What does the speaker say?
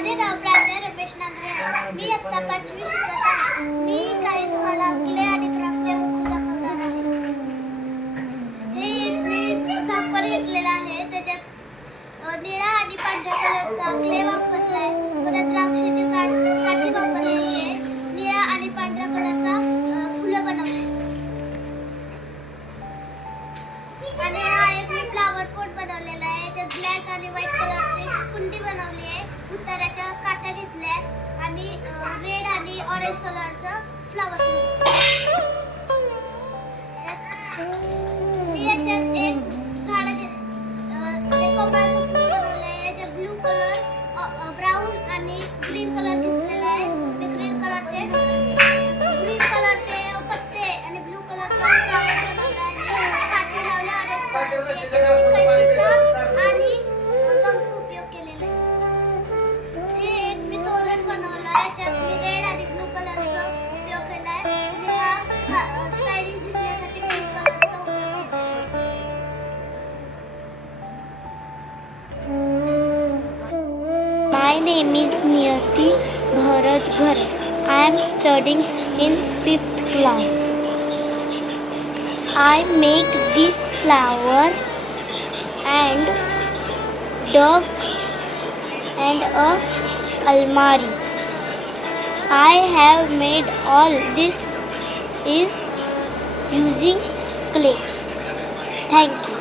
माझे नाव प्राज्ञा रमेश नांदरे आहे. मी इयत्ता पाचवी शिकत आहे. मी काही तुम्हाला क्ले आणि क्राफ्टच्या वस्तू दाखवणार आहे. हे एक मी झापर घेतलेलं आहे. त्याच्यात निळा आणि पांढऱ्या कलरचा क्ले वापरला आहे परत द्राक्षाची काठ काठी वापरलेली आहे. निळा आणि पांढऱ्या कलरचा फुलं बनवले आणि हा एक मी फ्लावर पोट बनवलेला आहे. याच्यात ब्लॅक आणि व्हाईट त्याच्या काट्या घेतल्या आहेत आणि रेड आणि ऑरेंज कलरचं flower My name is Niyati Bharat. I am studying in 5th class. I make this flower and dog and a almari. I have made all this is using clay. Thank you.